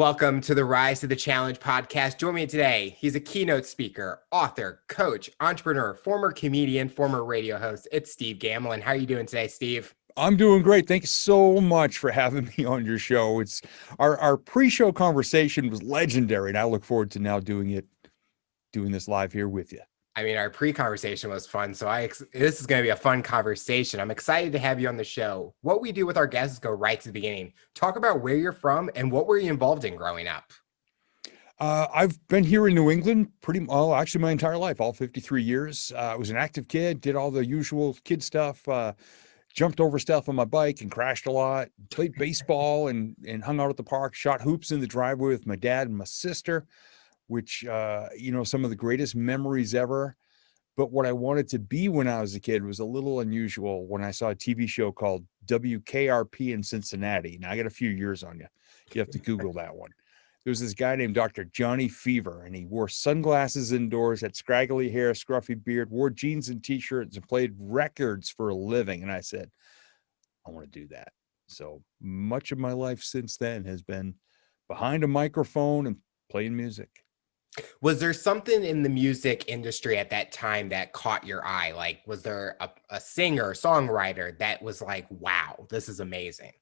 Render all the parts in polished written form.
Welcome to the Rise to the Challenge podcast. Join me today. He's a keynote speaker, author, coach, entrepreneur, former comedian, former radio host. It's Steve Gamlin. How are you doing today, Steve? I'm doing great. Thank you so much for having me on your show. It's our pre-show conversation was legendary, and I look forward to now doing this live here with you. I mean, our pre-conversation was fun, so this is going to be a fun conversation. I'm excited to have you on the show. What we do with our guests is go right to the beginning. Talk about where you're from and what were you involved in growing up? I've been here in New England pretty well, actually my entire life, all 53 years. I was an active kid, did all the usual kid stuff, jumped over stuff on my bike and crashed a lot, played baseball and hung out at the park, shot hoops in the driveway with my dad and my sister, which, some of the greatest memories ever. But what I wanted to be when I was a kid was a little unusual when I saw a TV show called WKRP in Cincinnati. Now, I got a few years on you. You have to Google that one. There was this guy named Dr. Johnny Fever, and he wore sunglasses indoors, had scraggly hair, scruffy beard, wore jeans and T-shirts, and played records for a living. And I said, I want to do that. So much of my life since then has been behind a microphone and playing music. Was there something in the music industry at that time that caught your eye? Like, was there a singer, songwriter that was like, wow, this is amazing?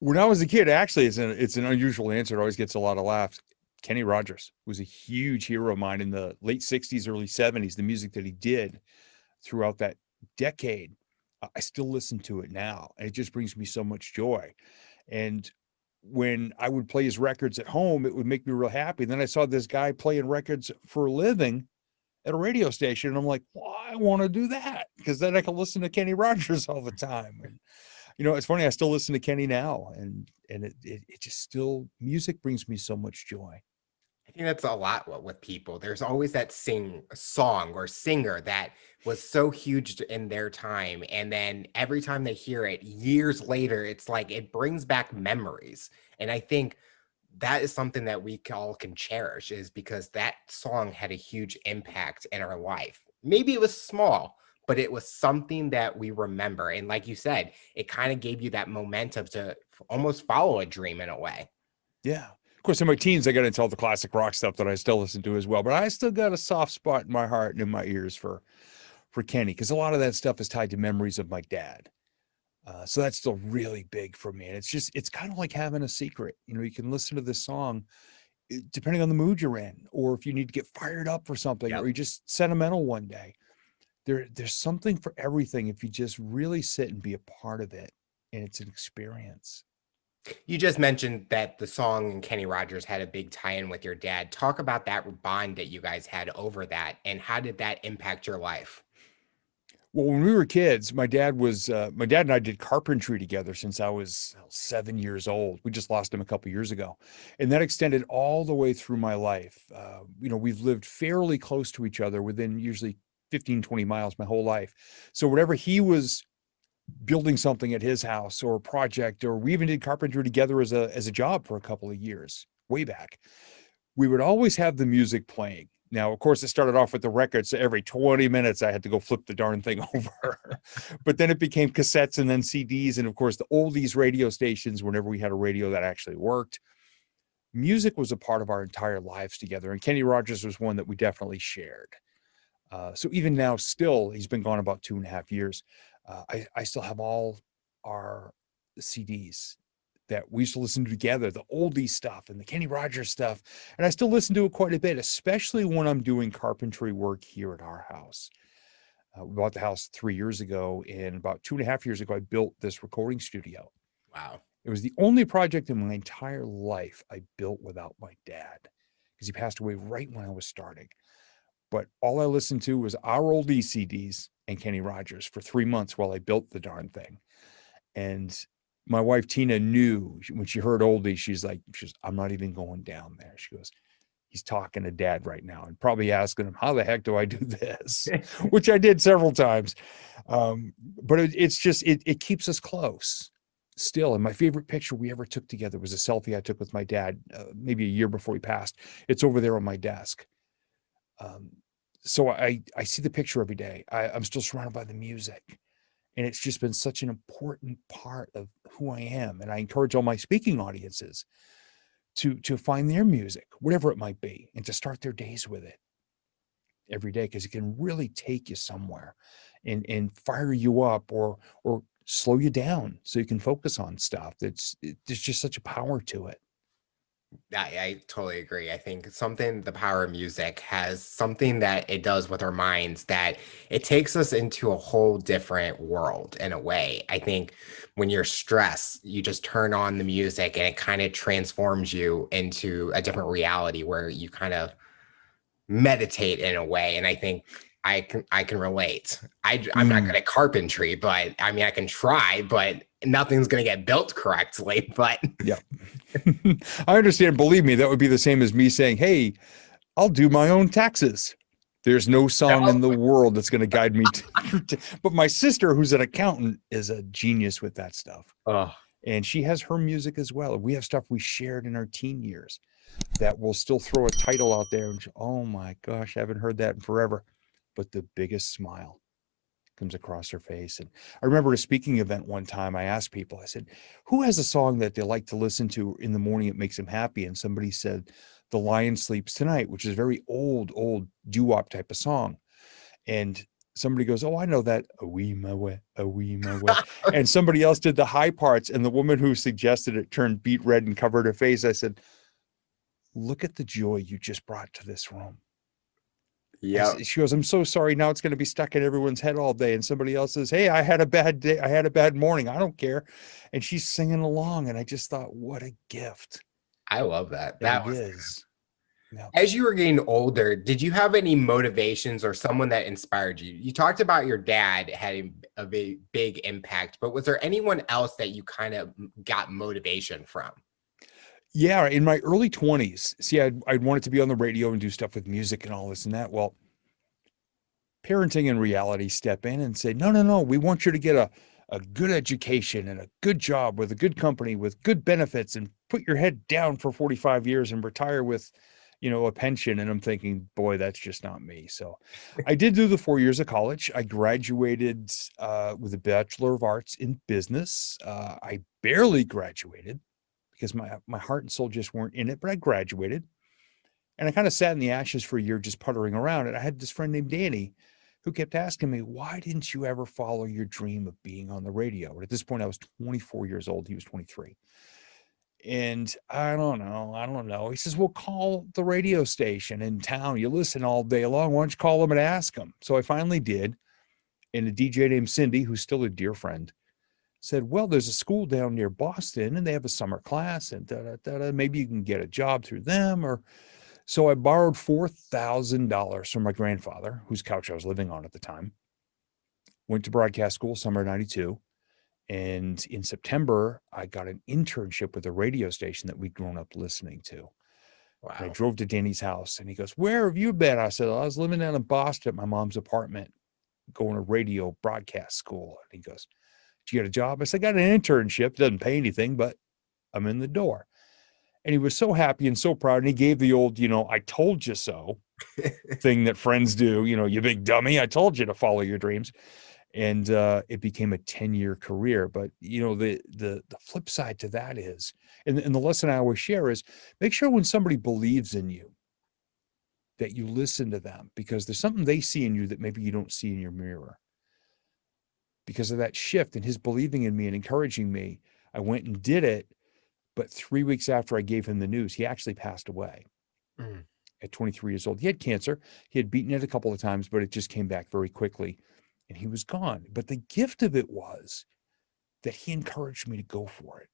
When I was a kid, actually, it's an unusual answer. It always gets a lot of laughs. Kenny Rogers was a huge hero of mine in the late 60s, early 70s. The music that he did throughout that decade, I still listen to it now, and it just brings me so much joy. And when I would play his records at home, it would make me real happy. Then I saw this guy playing records for a living at a radio station, and I'm like, well, I want to do that because then I can listen to Kenny Rogers all the time. And it's funny. I still listen to Kenny now, and it just still music brings me so much joy. I think that's a lot with people. There's always that song or singer that was so huge in their time. And then every time they hear it years later, it's like it brings back memories. And I think that is something that we all can cherish is because that song had a huge impact in our life. Maybe it was small, but it was something that we remember. And like you said, it kind of gave you that momentum to almost follow a dream in a way. Yeah. Of course, in my teens, I got into all the classic rock stuff that I still listen to as well. But I still got a soft spot in my heart and in my ears for Kenny, because a lot of that stuff is tied to memories of my dad. So that's still really big for me. And it's kind of like having a secret. You can listen to this song depending on the mood you're in, or if you need to get fired up for something, Yep. or you're just sentimental one day. There's something for everything if you just really sit and be a part of it. And it's an experience. You just mentioned that the song and Kenny Rogers had a big tie-in with your dad. Talk about that bond that you guys had over that, and how did that impact your life? Well, when we were kids, my dad and I did carpentry together since I was 7 years old. We just lost him a couple years ago. And that extended all the way through my life. We've lived fairly close to each other within usually 15, 20 miles my whole life. So whatever he was building something at his house or a project, or we even did carpentry together as a job for a couple of years way back, we would always have the music playing. Now, of course, it started off with the records. So every 20 minutes, I had to go flip the darn thing over. But then it became cassettes and then CDs. And of course, the oldies radio stations, whenever we had a radio that actually worked. Music was a part of our entire lives together. And Kenny Rogers was one that we definitely shared. So even now, still, he's been gone about 2.5 years. I still have all our CDs that we used to listen to together, the oldie stuff and the Kenny Rogers stuff. And I still listen to it quite a bit, especially when I'm doing carpentry work here at our house. We bought the house 3 years ago, and about 2.5 years ago, I built this recording studio. Wow. It was the only project in my entire life I built without my dad, because he passed away right when I was starting. But all I listened to was our oldie CDs and Kenny Rogers for 3 months while I built the darn thing. And my wife, Tina, knew when she heard oldie, she's, I'm not even going down there. She goes, he's talking to dad right now and probably asking him, how the heck do I do this? Which I did several times. But it keeps us close still. And my favorite picture we ever took together was a selfie I took with my dad, maybe a year before he passed. It's over there on my desk. So I see the picture every day. I'm still surrounded by the music. And it's just been such an important part of who I am. And I encourage all my speaking audiences to find their music, whatever it might be, and to start their days with it every day, because it can really take you somewhere and fire you up or slow you down so you can focus on stuff. There's just such a power to it. I totally agree. I think something, the power of music has something that it does with our minds that it takes us into a whole different world in a way. I think when you're stressed, you just turn on the music and it kind of transforms you into a different reality where you kind of meditate in a way. And I think I can relate. I'm not Mm, good at carpentry, but I mean I can try, but nothing's gonna get built correctly. But yeah. I understand. Believe me, that would be the same as me saying, hey, I'll do my own taxes. There's no song in the world that's going to guide me but my sister, who's an accountant, is a genius with that stuff. oh, And she has her music as well. We have stuff we shared in our teen years that will still throw a title out there and oh my gosh, I haven't heard that in forever. But the biggest smile comes across her face. And I remember at a speaking event one time, I asked people, I said, who has a song that they like to listen to in the morning? It makes them happy. And somebody said, The Lion Sleeps Tonight, which is a very old doo-wop type of song. And somebody goes, oh, I know that. A wee my way, a wee my way. And somebody else did the high parts. And the woman who suggested it turned beet red and covered her face. I said, look at the joy you just brought to this room. yeah. She goes, I'm so sorry. Now it's going to be stuck in everyone's head all day. And somebody else says, hey, I had a bad day. I had a bad morning. I don't care. And she's singing along. And I just thought, what a gift I love that. it That was is. Yeah. as you were getting older, did you have any motivations or someone that inspired you? You talked about your dad having a big impact, but was there anyone else that you kind of got motivation from? Yeah. In my early 20s, see, I'd wanted to be on the radio and do stuff with music and all this and that. Well, parenting and reality step in and say, no, no, no, we want you to get a good education and a good job with a good company with good benefits and put your head down for 45 years and retire with, a pension. And I'm thinking, boy, that's just not me. So I did do the 4 years of college. I graduated with a Bachelor of Arts in business. I barely graduated because my heart and soul just weren't in it, but I graduated. And I kind of sat in the ashes for a year just puttering around. And I had this friend named Danny who kept asking me, why didn't you ever follow your dream of being on the radio? And at this point, I was 24 years old. He was 23. And I don't know. He says, well, call the radio station in town. You listen all day long. Why don't you call them and ask them? So I finally did. And a DJ named Cindy, who's still a dear friend, said, well, there's a school down near Boston and they have a summer class and maybe you can get a job through them. Or so I borrowed $4,000 from my grandfather, whose couch I was living on at the time, went to broadcast school summer of 92. And in September, I got an internship with a radio station that we'd grown up listening to. And I Wow. drove to Danny's house and he goes, where have you been? I said, I was living down in Boston at my mom's apartment, going to radio broadcast school. And he goes, did you get a job? I said, I got an internship. Doesn't pay anything, but I'm in the door. And he was so happy and so proud. And he gave the old, I told you so thing that friends do, you big dummy. I told you to follow your dreams. And it became a 10-year career. But, the flip side to that is, and the lesson I always share is make sure when somebody believes in you that you listen to them because there's something they see in you that maybe you don't see in your mirror. Because of that shift and his believing in me and encouraging me, I went and did it. But 3 weeks after I gave him the news, he actually passed away Mm. at 23 years old. He had cancer. He had beaten it a couple of times, but it just came back very quickly and he was gone. But the gift of it was that he encouraged me to go for it.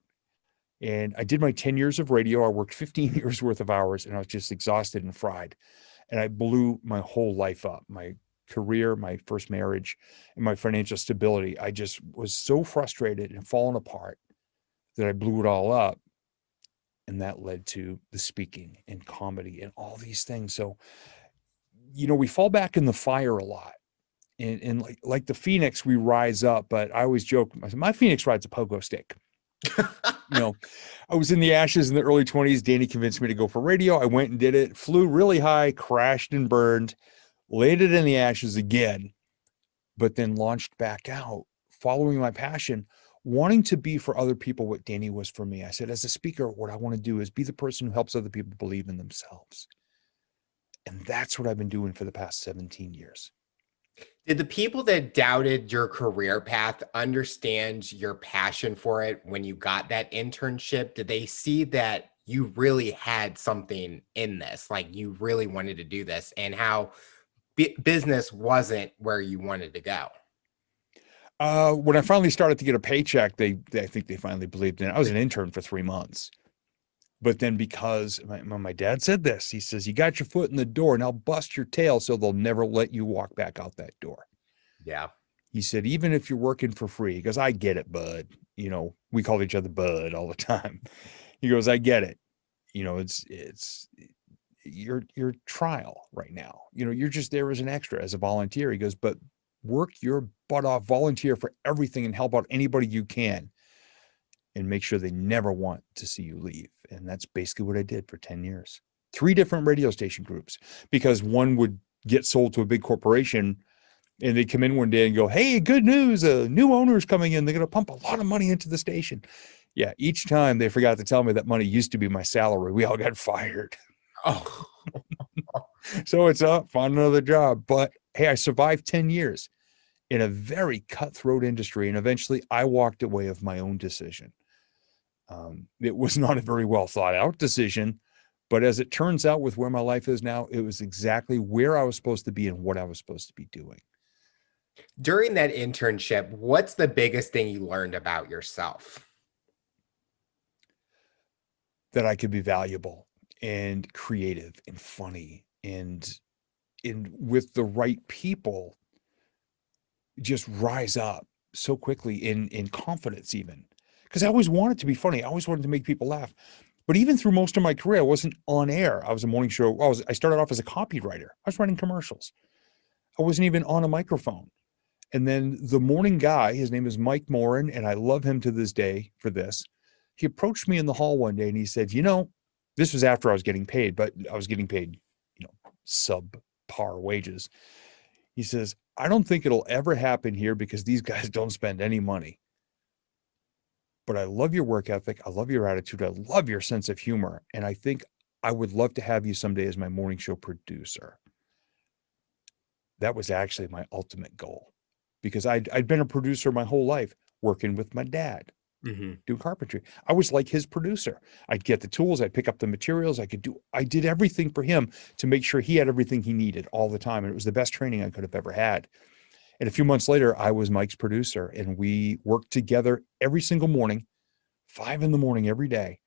And I did my 10 years of radio. I worked 15 years worth of hours and I was just exhausted and fried. And I blew my whole life up, my career, my first marriage, and my financial stability. I just was so frustrated and falling apart that I blew it all up. And that led to the speaking and comedy and all these things. So, we fall back in the fire a lot. And like the Phoenix, we rise up. But I always joke, I said, my Phoenix rides a pogo stick. I was in the ashes in the early 20s. Danny convinced me to go for radio. I went and did it, flew really high, crashed and burned, landed in the ashes again, but then launched back out, following my passion wanting to be for other people what Danny was for me. I said, as a speaker, what I want to do is be the person who helps other people believe in themselves. And that's what I've been doing for the past 17 years. Did the people that doubted your career path understand your passion for it when you got that internship? Did they see that you really had something in this, like you really wanted to do this, and how business wasn't where you wanted to go? When I finally started to get a paycheck, I think they finally believed in it. I was an intern for 3 months. But then because my dad said this, he says, you got your foot in the door, now bust your tail so they'll never let you walk back out that door. Yeah. He said, even if you're working for free, he goes, I get it, bud. You know, we called each other bud all the time. He goes, I get it. You know, it's your trial right now. You know, you're just there as an extra, as a volunteer. He goes, but work your butt off, volunteer for everything and help out anybody you can and make sure they never want to see you leave. And that's basically what I did for 10 years. 3 different radio station groups, because one would get sold to a big corporation and they'd come in one day and go, hey, good news, a new owner's coming in. They're going to pump a lot of money into the station. Yeah, each time they forgot to tell me that money used to be my salary. We all got fired. Oh, So it's up, find another job. But hey, I survived 10 years in a very cutthroat industry. And eventually I walked away of my own decision. It was not a very well thought out decision, but as it turns out with where my life is now, it was exactly where I was supposed to be and what I was supposed to be doing. during that internship, what's the biggest thing you learned about yourself? That I could be valuable and creative and funny and with the right people, just rise up so quickly in confidence, even because I always wanted to be funny. I always wanted to make people laugh. But even through most of my career, I wasn't on air. I was a morning show. I started off as a copywriter. I was writing commercials. I wasn't even on a microphone. And then the morning guy, his name is Mike Morin, and I love him to this day for this. He approached me in the hall one day and he said, you know, this was after I was getting paid, but I was getting paid, you know, subpar wages. He says, I don't think it'll ever happen here because these guys don't spend any money. But I love your work ethic. I love your attitude. I love your sense of humor. And I think I would love to have you someday as my morning show producer. That was actually my ultimate goal because I'd been a producer my whole life, working with my dad, Mm-hmm. doing carpentry. I was like his producer. I'd get the tools, I'd pick up the materials, I did everything for him to make sure he had everything he needed all the time. And it was the best training I could have ever had. And a few months later, I was Mike's producer and we worked together every single morning, 5 a.m. every day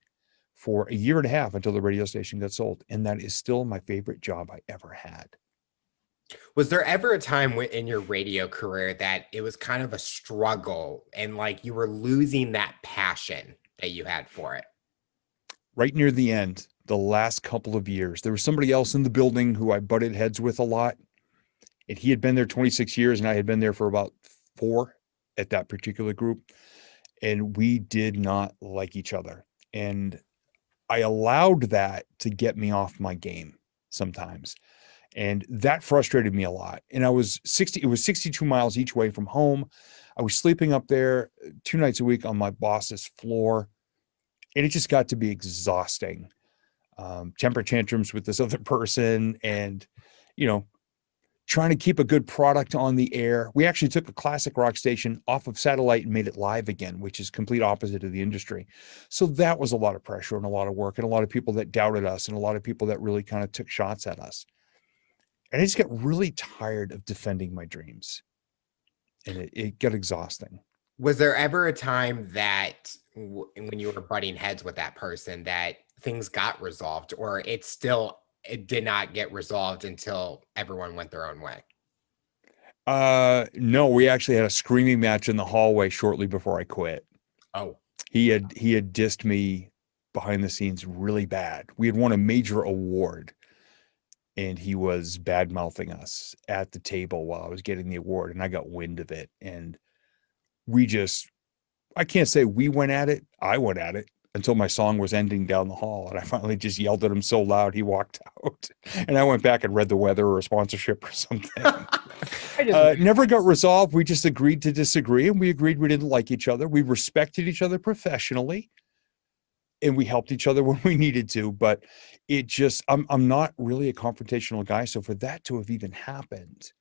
for a year and a half until the radio station got sold. And that is still my favorite job I ever had. Was there ever a time in your radio career that it was kind of a struggle and like you were losing that passion that you had for it? Right near the end, the last couple of years, there was somebody else in the building who I butted heads with a lot. And he had been there 26 years and I had been there for about 4 at that particular group. And we did not like each other. And I allowed that to get me off my game sometimes. And that frustrated me a lot. And it was 62 miles each way from home. I was sleeping up there 2 nights a week on my boss's floor. And it just got to be exhausting. Temper tantrums with this other person and, you know, trying to keep a good product on the air. We actually took a classic rock station off of satellite and made it live again, which is complete opposite of the industry. So that was a lot of pressure and a lot of work and a lot of people that doubted us and a lot of people that really kind of took shots at us. And I just got really tired of defending my dreams. And it got exhausting. Was there ever a time that when you were butting heads with that person that things got resolved, or it did not get resolved until everyone went their own way? No, we actually had a screaming match in the hallway shortly before I quit. Oh, He had dissed me behind the scenes really bad. We had won a major award and he was bad mouthing us at the table while I was getting the award and I got wind of it. And we just, I can't say we went at it. I went at it. until my song was ending down the hall. And I finally just yelled at him so loud he walked out. And I went back and read the weather or a sponsorship or something. I just wish Never that. got resolved. We just agreed to disagree, and we agreed we didn't like each other. We respected each other professionally, and we helped each other when we needed to. But it just, I'm not really a confrontational guy. So for that to have even happened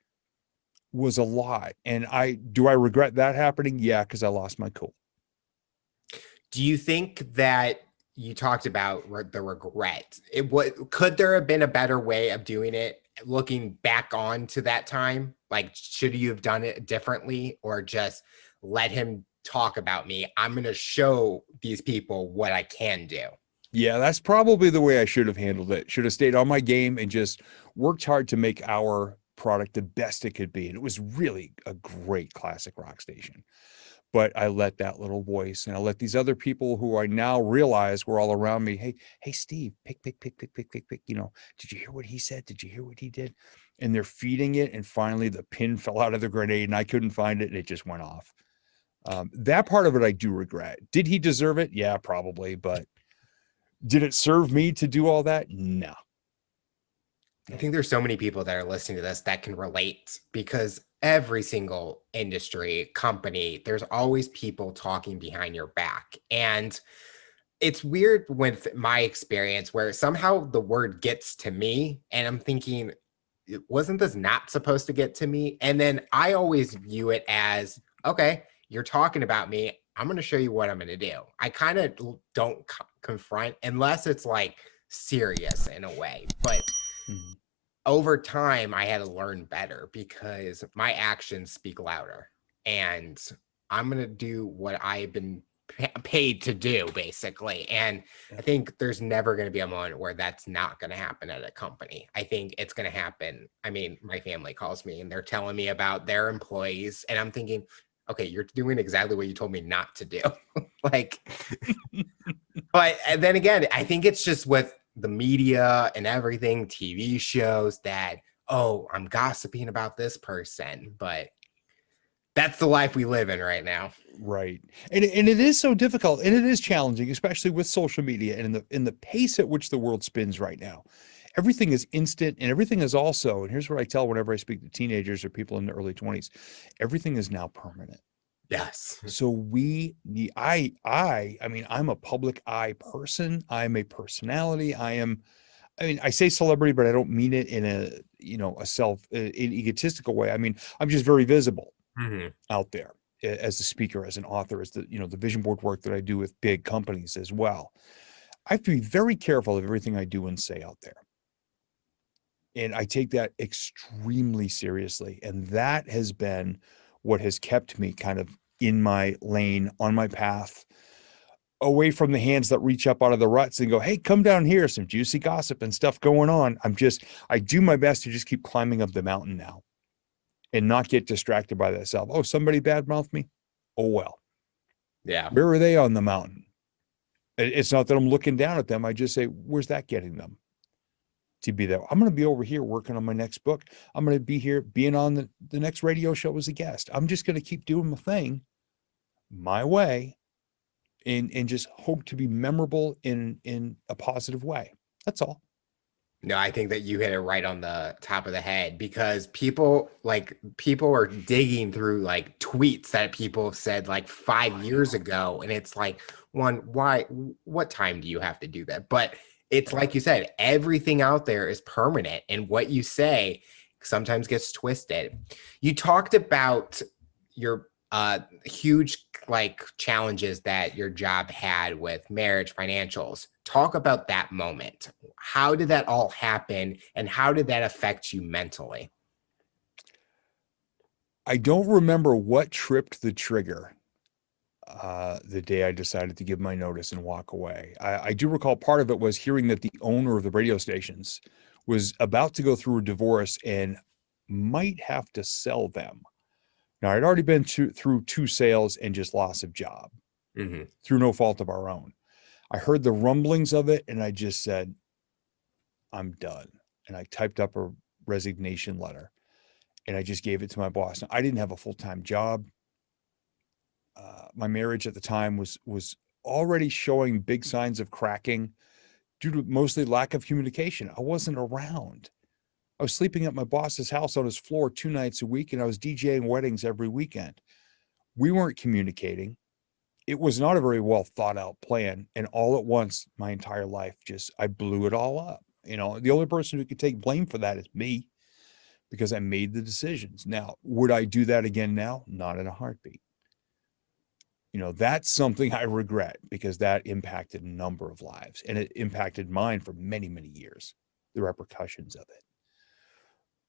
was a lot. And do I regret that happening? Yeah, because I lost my cool. Do you think that you talked about the regret? Could there have been a better way of doing it looking back on to that time? Like, should you have done it differently or just let him talk about me? I'm going to show these people what I can do. Yeah, that's probably the way I should have handled it. Should have stayed on my game and just worked hard to make our product the best it could be. And it was really a great classic rock station. But I let that little voice, and I let these other people who I now realize were all around me. Hey, Steve, pick. Did you hear what he said? Did you hear what he did? And they're feeding it. And finally the pin fell out of the grenade and I couldn't find it. And it just went off. That part of it I do regret. Did he deserve it? Yeah, probably. But did it serve me to do all that? No. I think there's so many people that are listening to this that can relate because every single industry, company, there's always people talking behind your back. And it's weird with my experience where somehow the word gets to me and I'm thinking, wasn't this not supposed to get to me? And then I always view it as, okay, you're talking about me. I'm going to show you what I'm going to do. I kind of don't confront unless it's like serious in a way. But Mhm. over time, I had to learn better because my actions speak louder. And I'm going to do what I've been paid to do, basically. And I think there's never going to be a moment where that's not going to happen at a company. I think it's going to happen. I mean, my family calls me and they're telling me about their employees, and I'm thinking, okay, you're doing exactly what you told me not to do. Like, but then again, I think it's just with the media and everything, TV shows that, oh, I'm gossiping about this person, but that's the life we live in right now. Right. And it is so difficult and it is challenging, especially with social media and in the pace at which the world spins right now. Everything is instant and everything is also, and here's what I tell whenever I speak to teenagers or people in the early 20s, everything is now permanent. Yes. So we need, I mean, I'm a public eye person. I'm a personality. I mean, I say celebrity, but I don't mean it in a, an egotistical way. I mean, I'm just very visible Mhm. out there as a speaker, as an author, as the vision board work that I do with big companies as well. I have to be very careful of everything I do and say out there. And I take that extremely seriously. And that has been what has kept me kind of in my lane, on my path, away from the hands that reach up out of the ruts and go, hey, come down here, some juicy gossip and stuff going on. I do my best to just keep climbing up the mountain now and not get distracted by that self. Oh, somebody badmouthed me. Oh, well, Yeah. where are they on the mountain? It's not that I'm looking down at them. I just say, where's that getting them to be there? I'm going to be over here working on my next book. I'm going to be here being on the next radio show as a guest. I'm just going to keep doing my thing my way and just hope to be memorable in a positive way. That's all. No, I think that you hit it right on the top of the head because people are digging through like tweets that people have said like 5 years ago. And it's like, what time do you have to do that? But it's like you said, everything out there is permanent. And what you say sometimes gets twisted. You talked about your huge like challenges that your job had with marriage financials. Talk about that moment. How did that all happen and how did that affect you mentally? I don't remember what tripped the trigger the day I decided to give my notice and walk away. I do recall part of it was hearing that the owner of the radio stations was about to go through a divorce and might have to sell them. Now, I'd already been through two sales and just loss of job Mhm. through no fault of our own. I heard the rumblings of it and I just said, I'm done. And I typed up a resignation letter and I just gave it to my boss. Now, I didn't have a full-time job. My marriage at the time was already showing big signs of cracking due to mostly lack of communication. I wasn't around. I was sleeping at my boss's house on his floor 2 nights a week, and I was DJing weddings every weekend. We weren't communicating. It was not a very well thought out plan. And all at once, my entire life, I blew it all up. The only person who could take blame for that is me, because I made the decisions. Now, would I do that again now? Not in a heartbeat. That's something I regret, because that impacted a number of lives, and it impacted mine for many, many years, the repercussions of it.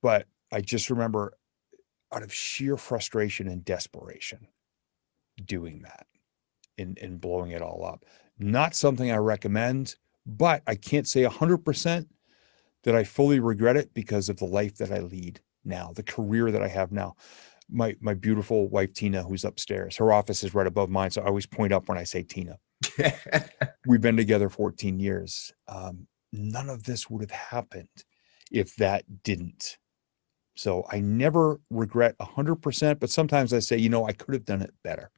But I just remember, out of sheer frustration and desperation, doing that and blowing it all up. Not something I recommend, but I can't say 100% that I fully regret it, because of the life that I lead now, the career that I have now. My beautiful wife, Tina, who's upstairs, her office is right above mine. So I always point up when I say Tina. We've been together 14 years. None of this would have happened if that didn't. So I never regret 100%, but sometimes I say, I could have done it better.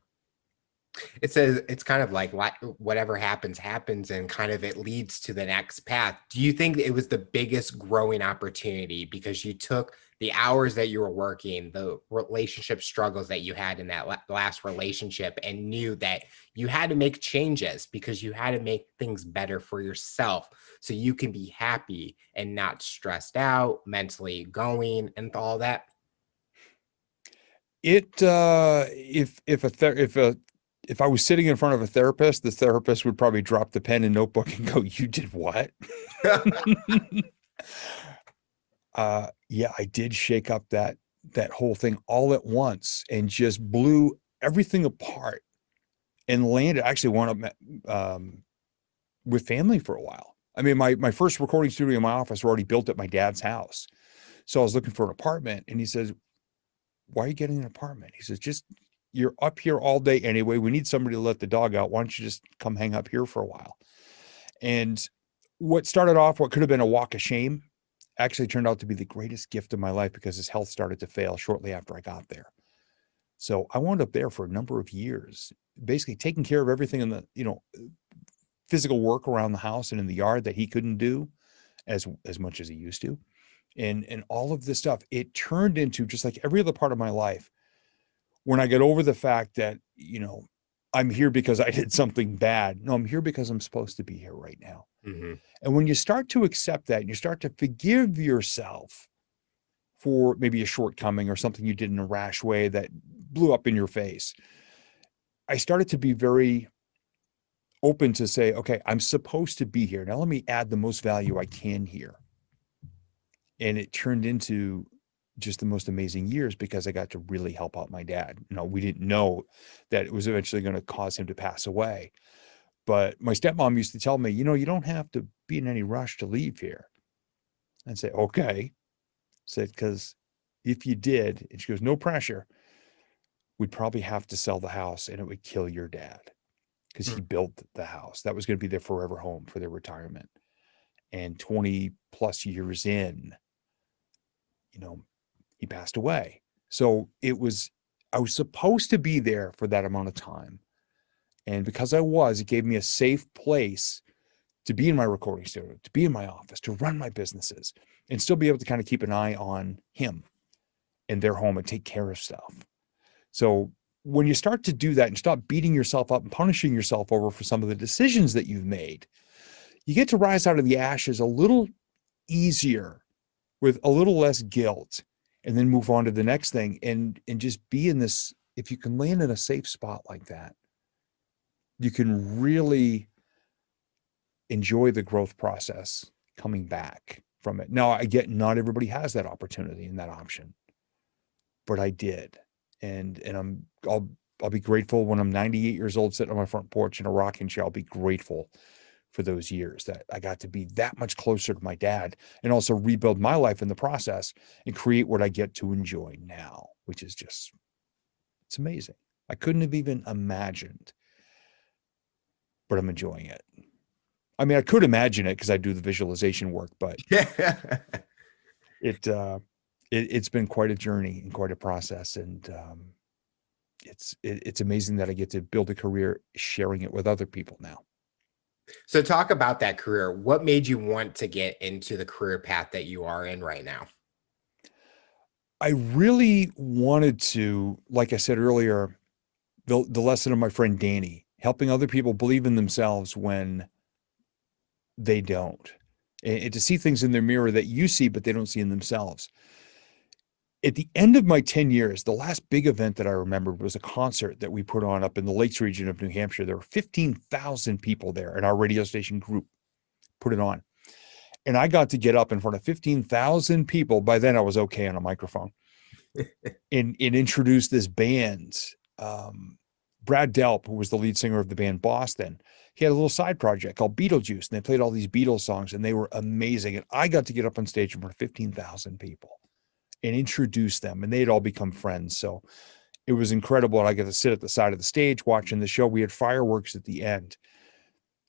It says it's kind of like whatever happens, happens, and kind of it leads to the next path. Do you think it was the biggest growing opportunity because you took the hours that you were working, the relationship struggles that you had in that last relationship, and knew that you had to make changes because you had to make things better for yourself so you can be happy and not stressed out, mentally going, and all that? If I was sitting in front of a therapist, the therapist would probably drop the pen and notebook and go, "You did what?" Yeah, I did shake up that whole thing all at once, and just blew everything apart, and landed, actually wound up with family for a while. I mean, my first recording studio in my office already built at my dad's house. So I was looking for an apartment, and he says, "Why are you getting an apartment?" He says, "Just, you're up here all day anyway. We need somebody to let the dog out. Why don't you just come hang up here for a while?" And what started off, what could have been a walk of shame, actually turned out to be the greatest gift of my life, because his health started to fail shortly after I got there. So I wound up there for a number of years, basically taking care of everything in the, physical work around the house and in the yard that he couldn't do as much as he used to. And all of this stuff, it turned into, just like every other part of my life, when I got over the fact that, I'm here because I did something bad. No, I'm here because I'm supposed to be here right now. Mm-hmm. And when you start to accept that, and you start to forgive yourself for maybe a shortcoming or something you did in a rash way that blew up in your face, I started to be very open to say, okay, I'm supposed to be here. Now let me add the most value I can here. And it turned into just the most amazing years, because I got to really help out my dad. We didn't know that it was eventually going to cause him to pass away. But my stepmom used to tell me, you don't have to be in any rush to leave here. I'd say, okay. Said, because if you did, and she goes, no pressure, we'd probably have to sell the house, and it would kill your dad, because he built the house. That was going to be their forever home for their retirement. And 20 plus years in, he passed away. So I was supposed to be there for that amount of time. And because it gave me a safe place to be in my recording studio, to be in my office, to run my businesses, and still be able to kind of keep an eye on him and their home and take care of stuff. So when you start to do that and stop beating yourself up and punishing yourself over for some of the decisions that you've made, you get to rise out of the ashes a little easier, with a little less guilt, and then move on to the next thing, and just be in this. If you can land in a safe spot like that, you can really enjoy the growth process coming back from it. Now, I get not everybody has that opportunity and that option, but I did. And I'll be grateful when I'm 98 years old, sitting on my front porch in a rocking chair. I'll be grateful for those years that I got to be that much closer to my dad, and also rebuild my life in the process and create what I get to enjoy now, which is just, it's amazing. I couldn't have even imagined, but I'm enjoying it. I mean, I could imagine it because I do the visualization work, but it's been quite a journey and quite a process. And it's amazing that I get to build a career sharing it with other people now. So talk about that career. What made you want to get into the career path that you are in right now? I really wanted to, like I said earlier, the lesson of my friend Danny, helping other people believe in themselves when they don't, and to see things in their mirror that you see, but they don't see in themselves. At the end of my 10 years, the last big event that I remembered was a concert that we put on up in the Lakes region of New Hampshire. There were 15,000 people there, and our radio station group put it on. And I got to get up in front of 15,000 people. By then, I was okay on a microphone and introduce this band. Brad Delp, who was the lead singer of the band Boston, he had a little side project called Beetlejuice, and they played all these Beatles songs, and they were amazing. And I got to get up on stage in front of 15,000 people and introduce them, and they'd all become friends. So it was incredible. And I got to sit at the side of the stage watching the show. We had fireworks at the end.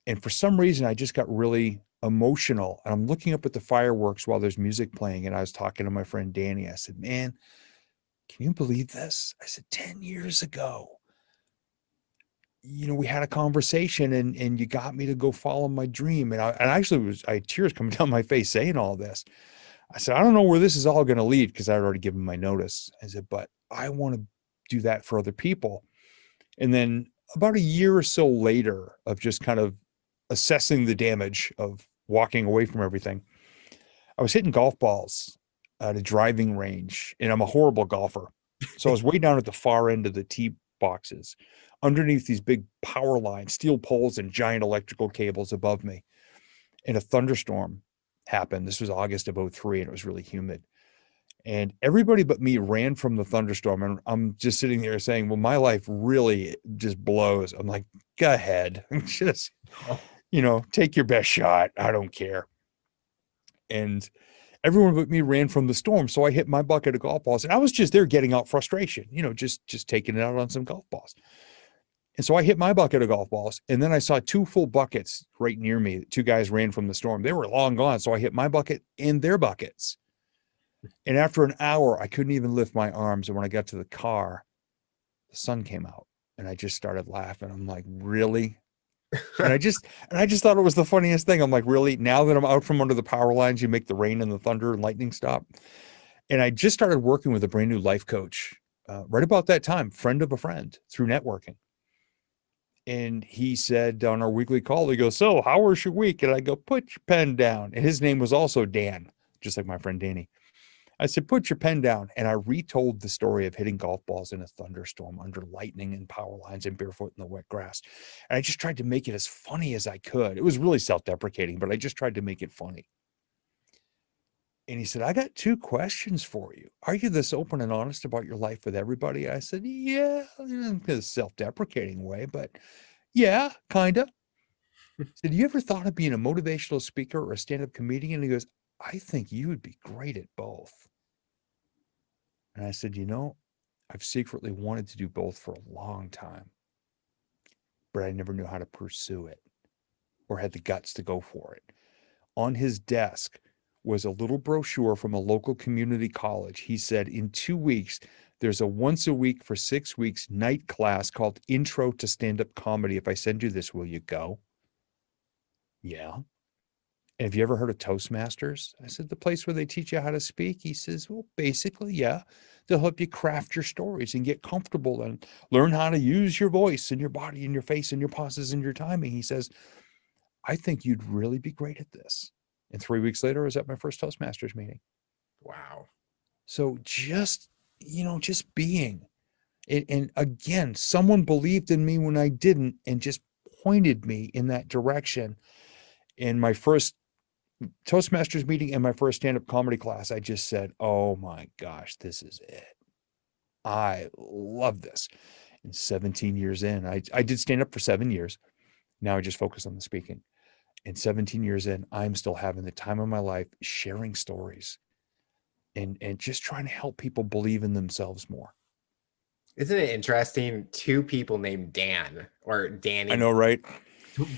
And for some reason, I just got really emotional. And I'm looking up at the fireworks while there's music playing. And I was talking to my friend Danny. I said, man, can you believe this? I said, 10 years ago, we had a conversation and you got me to go follow my dream. And I actually I had tears coming down my face saying all this. I said, I don't know where this is all going to lead because I'd already given my notice. I said, but I want to do that for other people. And then about a year or so later of just kind of assessing the damage of walking away from everything, I was hitting golf balls at a driving range, and I'm a horrible golfer. So I was way down at the far end of the tee boxes, underneath these big power lines, steel poles, and giant electrical cables above me. And a thunderstorm happened. This was August of 03, and it was really humid. And everybody but me ran from the thunderstorm. And I'm just sitting there saying, well, my life really just blows. I'm like, go ahead. Just, take your best shot. I don't care. And everyone but me ran from the storm. So I hit my bucket of golf balls. And I was just there getting out frustration, just taking it out on some golf balls. And so I hit my bucket of golf balls. And then I saw two full buckets right near me. Two guys ran from the storm. They were long gone. So I hit my bucket in their buckets. And after an hour, I couldn't even lift my arms. And when I got to the car, the sun came out and I just started laughing. I'm like, really? And I just thought it was the funniest thing. I'm like, really? Now that I'm out from under the power lines, you make the rain and the thunder and lightning stop. And I just started working with a brand new life coach right about that time, friend of a friend through networking. And he said on our weekly call, he goes, so how was your week? And I go, put your pen down. And his name was also Dan, just like my friend Danny. I said, put your pen down. And I retold the story of hitting golf balls in a thunderstorm under lightning and power lines and barefoot in the wet grass. And I just tried to make it as funny as I could. It was really self-deprecating, but I just tried to make it funny. And he said, I got two questions for you. Are you this open and honest about your life with everybody? I said, yeah, in a self-deprecating way, but yeah, kind of. He said, you ever thought of being a motivational speaker or a stand-up comedian? And he goes, I think you would be great at both. And I said, I've secretly wanted to do both for a long time, but I never knew how to pursue it or had the guts to go for it. On his desk was a little brochure from a local community college. He said, in 2 weeks, there's a once a week for 6 weeks night class called Intro to Stand-Up Comedy. If I send you this, will you go? Yeah. And have you ever heard of Toastmasters? I said, the place where they teach you how to speak? He says, well, basically, yeah. They'll help you craft your stories and get comfortable and learn how to use your voice and your body and your face and your pauses and your timing. He says, I think you'd really be great at this. And 3 weeks later, I was at my first Toastmasters meeting. Wow. So just being. And again, someone believed in me when I didn't and just pointed me in that direction. In my first Toastmasters meeting and my first stand-up comedy class, I just said, oh my gosh, this is it. I love this. And 17 years in, I did stand up for 7 years. Now I just focus on the speaking. And 17 years in, I'm still having the time of my life sharing stories and just trying to help people believe in themselves more. Isn't it interesting? Two people named Dan or Danny I know, right?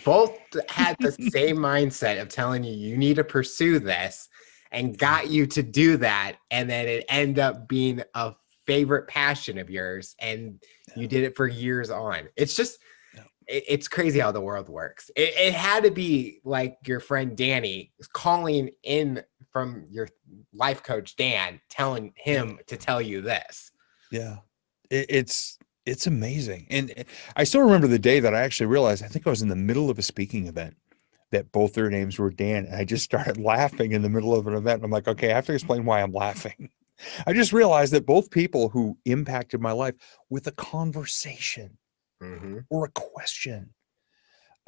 both had the same mindset of telling you you need to pursue this and got you to do that. And then it ended up being a favorite passion of yours, and you did it for years on. It's just, Yeah. it's crazy how the world works. It had to be like your friend Danny calling in from your life coach Dan, telling him to tell you this. Yeah. It's amazing. And I still remember the day that I actually realized, I think I was in the middle of a speaking event, that both their names were Dan. And I just started laughing in the middle of an event. I'm like, okay, I have to explain why I'm laughing. I just realized that both people who impacted my life with a conversation Mm-hmm. or a question.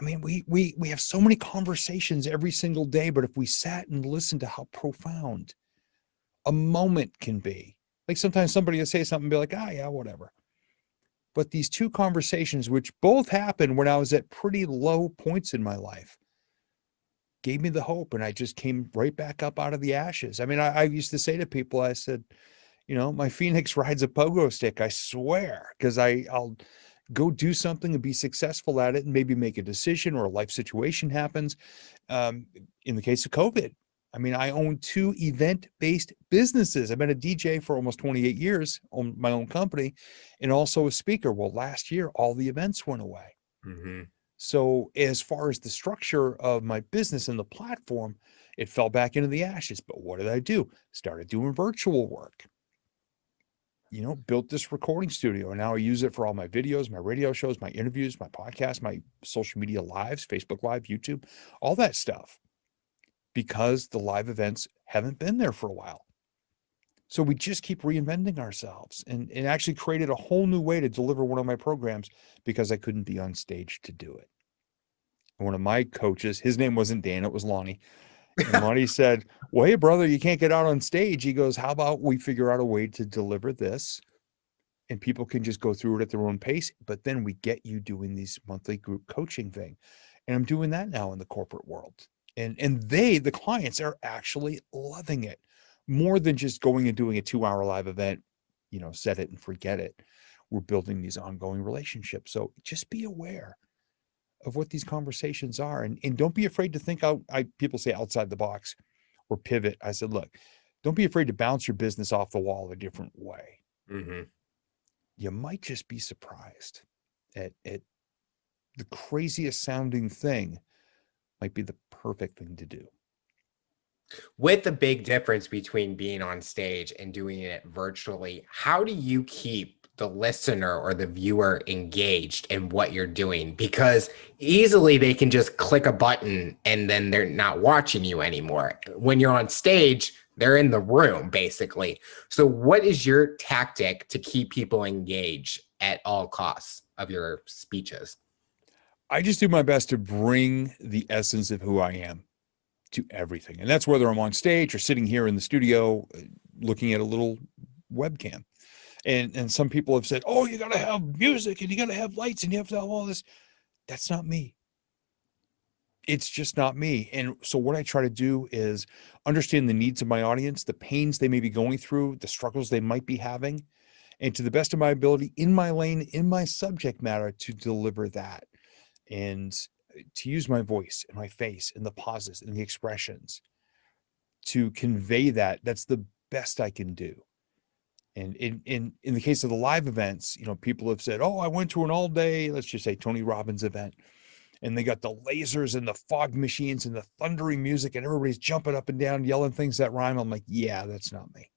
I mean, we have so many conversations every single day, but if we sat and listened to how profound a moment can be, like sometimes somebody will say something and be like, ah, yeah, whatever. But these two conversations, which both happened when I was at pretty low points in my life, gave me the hope. And I just came right back up out of the ashes. I mean, I used to say to people, I said, you know, my Phoenix rides a pogo stick, I swear, because I'll go do something and be successful at it and maybe make a decision or a life situation happens. In the case of COVID, I mean, I own two event-based businesses. I've been a DJ for almost 28 years, own my own company, and also a speaker. Well, last year, all the events went away. Mm-hmm. So as far as the structure of my business and the platform, it fell back into the ashes. But what did I do? Started doing virtual work, you know, built this recording studio, and now I use it for all my videos, my radio shows, my interviews, my podcast, my social media lives, Facebook Live, YouTube, all that stuff, because the live events haven't been there for a while. So we just keep reinventing ourselves, and actually created a whole new way to deliver one of my programs because I couldn't be on stage to do it. And one of my coaches, his name wasn't Dan, it was Lonnie. And Lonnie said, well, hey, brother, you can't get out on stage. He goes, how about we figure out a way to deliver this and people can just go through it at their own pace, but then we get you doing these monthly group coaching thing. And I'm doing that now in the corporate world. And the clients are actually loving it more than just going and doing a 2-hour live event, you know, set it and forget it. We're building these ongoing relationships. So just be aware of what these conversations are, and don't be afraid to think out. People say outside the box or pivot. I said, look, don't be afraid to bounce your business off the wall a different way. Mm-hmm. You might just be surprised at the craziest sounding thing might be the perfect thing to do. With the big difference between being on stage and doing it virtually, how do you keep the listener or the viewer engaged in what you're doing? Because easily they can just click a button and then they're not watching you anymore. When you're on stage, they're in the room basically. So what is your tactic to keep people engaged at all costs of your speeches? I just do my best to bring the essence of who I am to everything. And that's whether I'm on stage or sitting here in the studio looking at a little webcam. And some people have said, oh, you got to have music and you got to have lights and you have to have all this. That's not me. It's just not me. And so what I try to do is understand the needs of my audience, the pains they may be going through, the struggles they might be having, and to the best of my ability in my lane, in my subject matter, to deliver that and to use my voice and my face and the pauses and the expressions to convey that. That's the best I can do. And in the case of the live events, you know, people have said, oh, I went to an all day, let's just say Tony Robbins event, and they got the lasers and the fog machines and the thundering music and everybody's jumping up and down, yelling things that rhyme. I'm like, yeah, that's not me.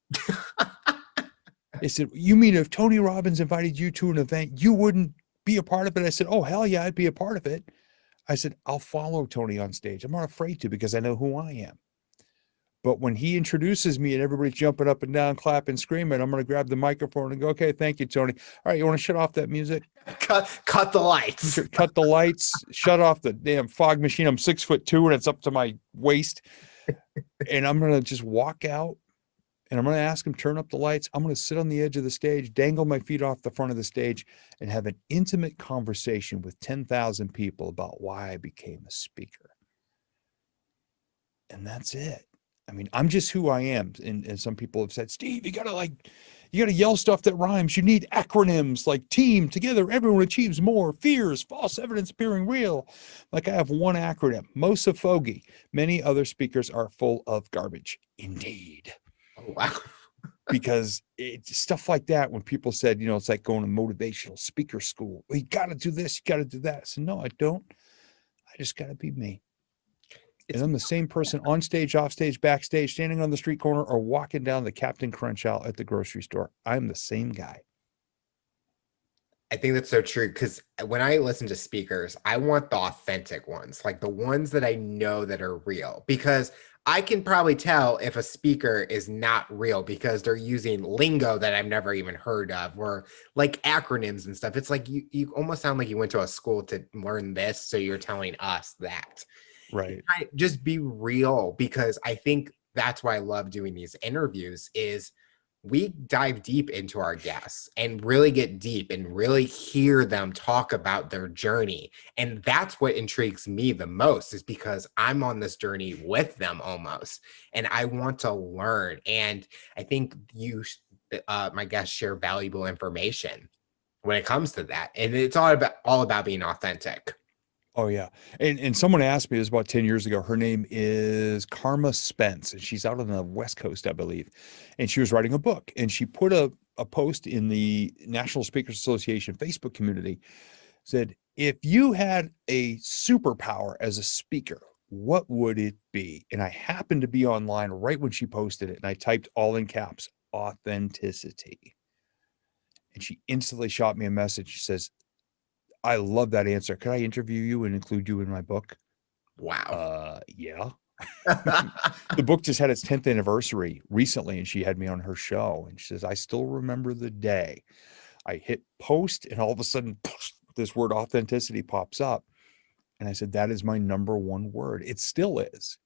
They said, you mean if Tony Robbins invited you to an event, you wouldn't be a part of it? I said, oh, hell yeah, I'd be a part of it. I said, I'll follow Tony on stage. I'm not afraid to because I know who I am. But when he introduces me and everybody's jumping up and down, clapping, screaming, I'm going to grab the microphone and go, okay, thank you, Tony. All right, you want to shut off that music? Cut the lights. Cut the lights, shut off the damn fog machine. I'm 6'2" and it's up to my waist. And I'm going to just walk out and I'm going to ask him, turn up the lights. I'm going to sit on the edge of the stage, dangle my feet off the front of the stage, and have an intimate conversation with 10,000 people about why I became a speaker. And that's it. I mean, I'm just who I am. And some people have said, Steve, you gotta yell stuff that rhymes. You need acronyms like team, together, everyone achieves more, fears, false evidence appearing real. Like I have one acronym, MOSA Fogey. Many other speakers are full of garbage. Indeed. Oh, wow. because it's stuff like that. When people said, you know, it's like going to motivational speaker school. Well, you got to do this, you got to do that. I said, no, I don't. I just got to be me. And It's I'm the same person on stage, off stage, backstage, standing on the street corner, or walking down the Captain Crunch aisle at the grocery store. I'm the same guy. I think that's so true because when I listen to speakers, I want the authentic ones, like the ones that I know that are real. Because I can probably tell if a speaker is not real because they're using lingo that I've never even heard of, or like acronyms and stuff. It's like you almost sound like you went to a school to learn this, so you're telling us that. Right. Just be real, because I think that's why I love doing these interviews is we dive deep into our guests and really get deep and really hear them talk about their journey. And that's what intrigues me the most, is because I'm on this journey with them almost, and I want to learn. And I think my guests share valuable information when it comes to that. And it's all about being authentic. Oh yeah. And someone asked me, this was about 10 years ago. Her name is Karma Spence, and she's out on the West Coast, I believe. And she was writing a book, and she put a post in the National Speakers Association Facebook community, said, if you had a superpower as a speaker, what would it be? And I happened to be online right when she posted it, and I typed all in caps, authenticity. And she instantly shot me a message. She says, I love that answer. Could I interview you and include you in my book? Wow. Yeah. The book just had its 10th anniversary recently, and she had me on her show, and she says, I still remember the day I hit post, and all of a sudden this word authenticity pops up. And I said, that is my number one word. It still is.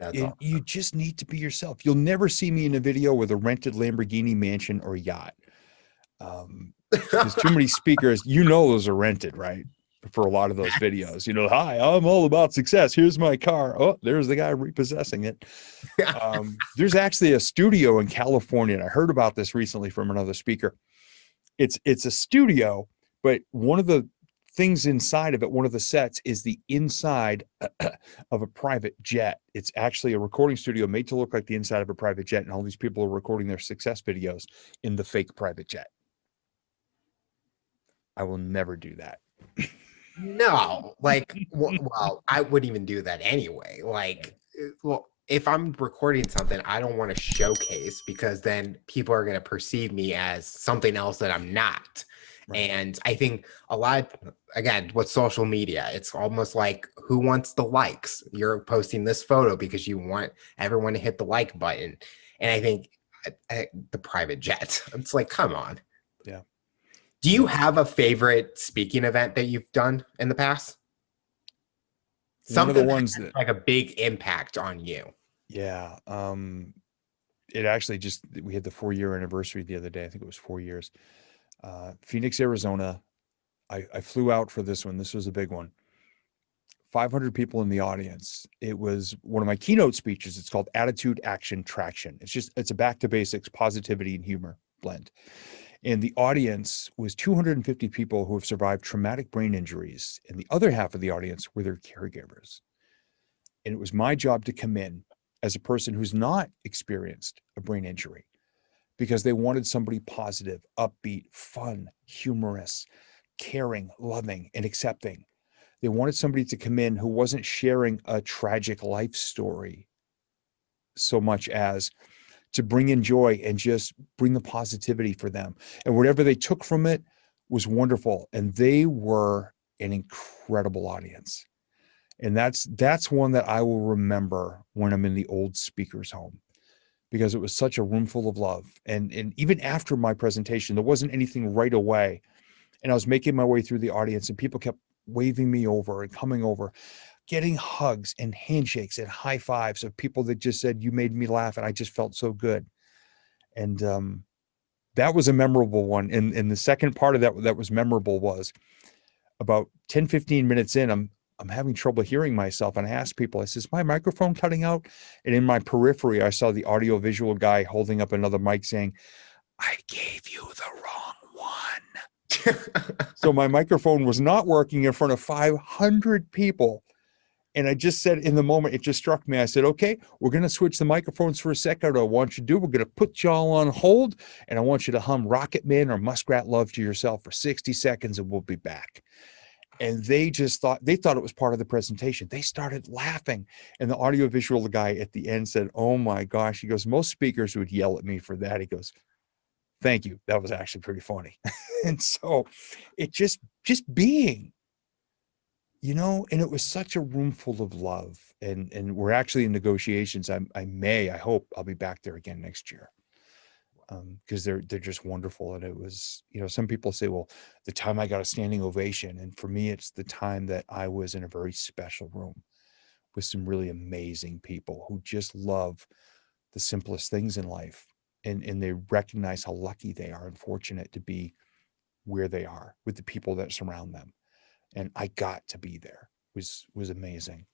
That's And all. you just need to be yourself. You'll never see me in a video with a rented Lamborghini mansion or yacht. Because too many speakers, you know, those are rented, right? For a lot of those videos, you know, hi, I'm all about success. Here's my car. Oh, there's the guy repossessing it. There's actually a studio in California, and I heard about this recently from another speaker. It's a studio, but one of the things inside of it, one of the sets, is the inside of a private jet. It's actually a recording studio made to look like the inside of a private jet, and all these people are recording their success videos in the fake private jet. I will never do that. No, like, well, I wouldn't even do that anyway. Like, well, if I'm recording something, I don't want to showcase, because then people are going to perceive me as something else that I'm not. Right. And I think again, with social media, it's almost like, who wants the likes? You're posting this photo because you want everyone to hit the like button. And I think the private jet, it's like, come on. Yeah. Do you Yeah. have a favorite speaking event that you've done in the past? One of the Something that ones has that, like a big impact on you. yeah, it actually just, we had the 4-year anniversary the other day. I think it was 4 years. Phoenix, Arizona. I flew out for this one. This was a big one. 500 people in the audience. It was one of my keynote speeches. It's called Attitude, Action, Traction. It's a back to basics, positivity, and humor blend. And the audience was 250 people who have survived traumatic brain injuries. And the other half of the audience were their caregivers. And it was my job to come in as a person who's not experienced a brain injury, because they wanted somebody positive, upbeat, fun, humorous, caring, loving, and accepting. They wanted somebody to come in who wasn't sharing a tragic life story so much as to bring in joy and just bring the positivity for them. And whatever they took from it was wonderful. And they were an incredible audience. And that's one that I will remember when I'm in the old speaker's home, because it was such a room full of love. And even after my presentation, there wasn't anything right away. And I was making my way through the audience, and people kept waving me over and coming over, getting hugs and handshakes and high fives of people that just said, you made me laugh. And I just felt so good. And that was a memorable one. And the second part of that was memorable was about 10, 15 minutes in, I'm having trouble hearing myself. And I asked people, I says, my microphone cutting out? And in my periphery, I saw the audio visual guy holding up another mic saying, I gave you the wrong one. So my microphone was not working in front of 500 people. And I just said in the moment, it just struck me. I said, okay, we're going to switch the microphones for a second. What I want you to do, we're going to put y'all on hold, and I want you to hum Rocket Man or Muskrat Love to yourself for 60 seconds, and we'll be back. And they thought it was part of the presentation. They started laughing. And the audiovisual guy at the end said, oh my gosh, he goes, most speakers would yell at me for that. He goes, thank you. That was actually pretty funny. And so it just being, and it was such a room full of love. And we're actually in negotiations. I hope I'll be back there again next year. Because they're just wonderful. And it was, some people say, well, the time I got a standing ovation. And for me, it's the time that I was in a very special room with some really amazing people who just love the simplest things in life. And they recognize how lucky they are and fortunate to be where they are with the people that surround them. And I got to be there. It was amazing.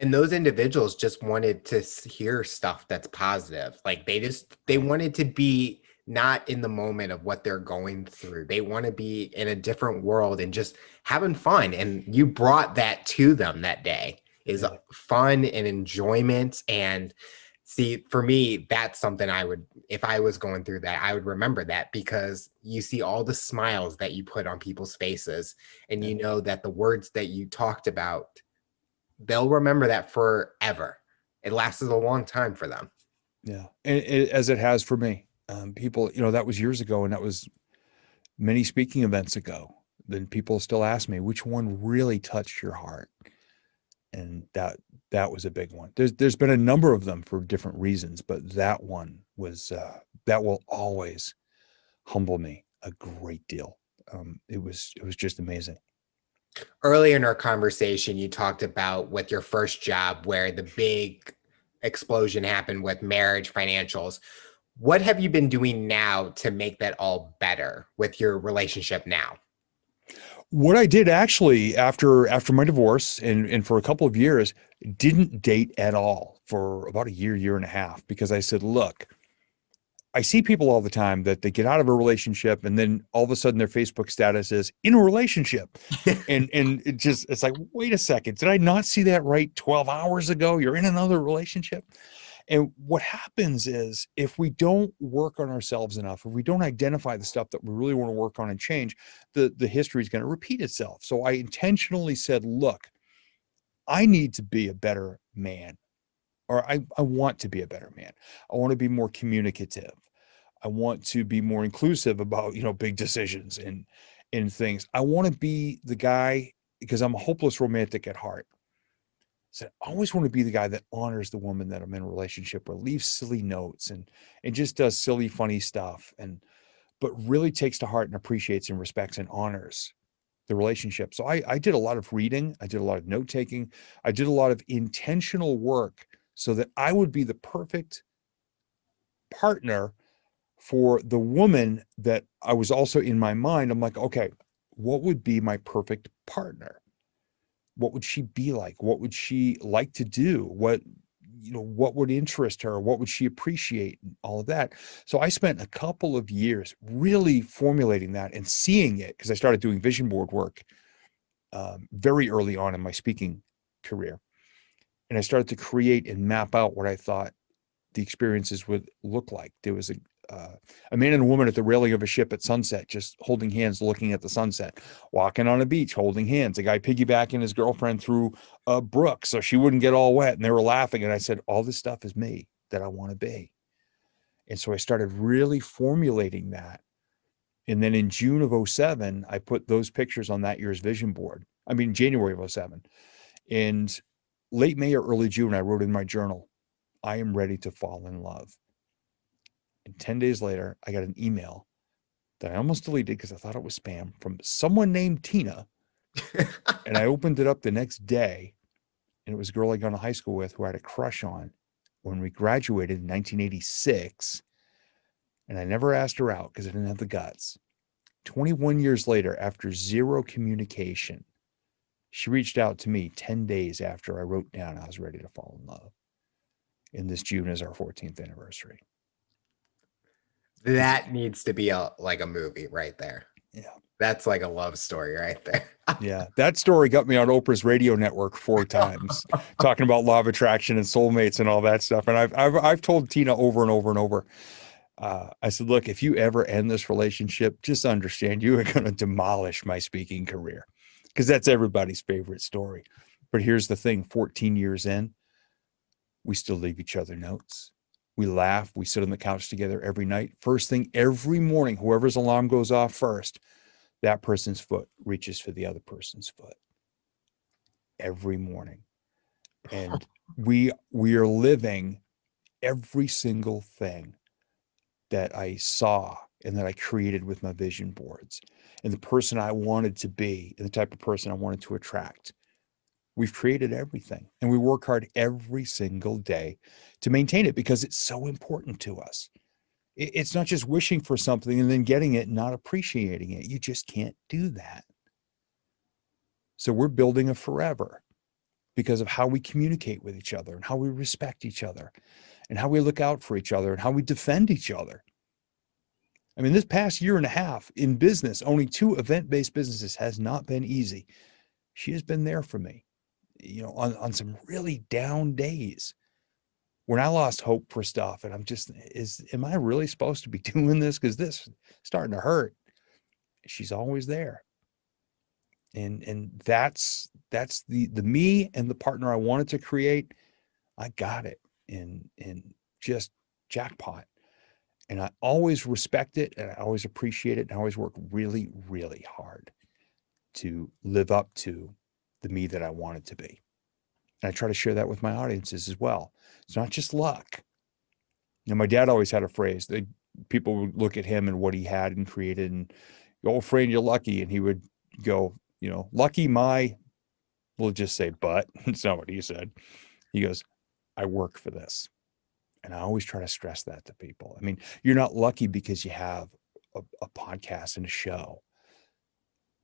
And those individuals just wanted to hear stuff that's positive. Like they Right. wanted to be not in the moment of what they're going through. They want to be in a different world and just having fun. And you brought that to them that day is Yeah. fun and enjoyment. And see, for me, that's something I would, if I was going through that, I would remember that because you see all the smiles that you put on people's faces, and Yeah. you know that the words that you talked about, they'll remember that forever. It lasted a long time for them. Yeah. And as it has for me. People, that was years ago, and that was many speaking events ago. Then people still ask me, which one really touched your heart? And that was a big one. There's been a number of them for different reasons, but that one was that will always humble me a great deal. It was just amazing. Earlier in our conversation, you talked about with your first job where the big explosion happened with marriage financials. What have you been doing now to make that all better with your relationship now? What I did actually after my divorce and for a couple of years, didn't date at all for about a year and a half, because I said, look, I see people all the time that they get out of a relationship and then all of a sudden their Facebook status is in a relationship. And it's like, wait a second, did I not see that right 12 hours ago? You're in another relationship. And what happens is, if we don't work on ourselves enough, if we don't identify the stuff that we really want to work on and change, the history is going to repeat itself. So I intentionally said, look, I need to be a better man, or I want to be a better man. I want to be more communicative. I want to be more inclusive about, big decisions and things. I want to be the guy, because I'm a hopeless romantic at heart. So I always want to be the guy that honors the woman that I'm in a relationship with, leaves silly notes and just does silly, funny stuff, but really takes to heart and appreciates and respects and honors the relationship. So I did a lot of reading, I did a lot of note taking, I did a lot of intentional work so that I would be the perfect partner for the woman that I was also in my mind. I'm like, okay, what would be my perfect partner? What would she be like? What would she like to do? What would interest her? What would she appreciate? All of that. So I spent a couple of years really formulating that and seeing it, because I started doing vision board work very early on in my speaking career. And I started to create and map out what I thought the experiences would look like. There was a man and a woman at the railing of a ship at sunset, just holding hands, looking at the sunset, walking on a beach, holding hands. A guy piggybacking his girlfriend through a brook so she wouldn't get all wet. And they were laughing. And I said, all this stuff is me that I want to be. And so I started really formulating that. And then in June of 07, I put those pictures on that year's vision board. I mean, January of 07. And late May or early June, I wrote in my journal, I am ready to fall in love. And 10 days later, I got an email that I almost deleted because I thought it was spam, from someone named Tina. And I opened it up the next day, and it was a girl I got to high school with who I had a crush on when we graduated in 1986. And I never asked her out because I didn't have the guts. 21 years later, after zero communication, she reached out to me 10 days after I wrote down I was ready to fall in love. And this June is our 14th anniversary. That needs to be like a movie right there. Yeah. That's like a love story right there. Yeah, that story got me on Oprah's radio network 4 times, talking about law of attraction and soulmates and all that stuff. And I've told Tina over and over and over. I said, look, if you ever end this relationship, just understand you are going to demolish my speaking career, because that's everybody's favorite story. But here's the thing: 14 years in, we still leave each other notes. We laugh. We sit on the couch together every night. First thing every morning, whoever's alarm goes off first, that person's foot reaches for the other person's foot every morning. And we are living every single thing that I saw and that I created with my vision boards, and the person I wanted to be and the type of person I wanted to attract. We've created everything, and we work hard every single day to maintain it because it's so important to us. It's not just wishing for something and then getting it and not appreciating it. You just can't do that. So we're building a forever because of how we communicate with each other and how we respect each other and how we look out for each other and how we defend each other. I mean, this past year and a half in business, owning 2 event-based businesses has not been easy. She has been there for me, on some really down days when I lost hope for stuff. And I'm just, am I really supposed to be doing this? Because this is starting to hurt. She's always there. And that's the me and the partner I wanted to create. I got it in just jackpot. And I always respect it, and I always appreciate it, and I always work really, really hard to live up to the me that I wanted to be. And I try to share that with my audiences as well. It's not just luck. My dad always had a phrase that people would look at him and what he had and created and go, "Oh, friend, you're lucky." And he would go, "Lucky my," we'll just say, "but." It's not what he said. He goes, "I work for this." And I always try to stress that to people. I mean, you're not lucky because you have a podcast and a show.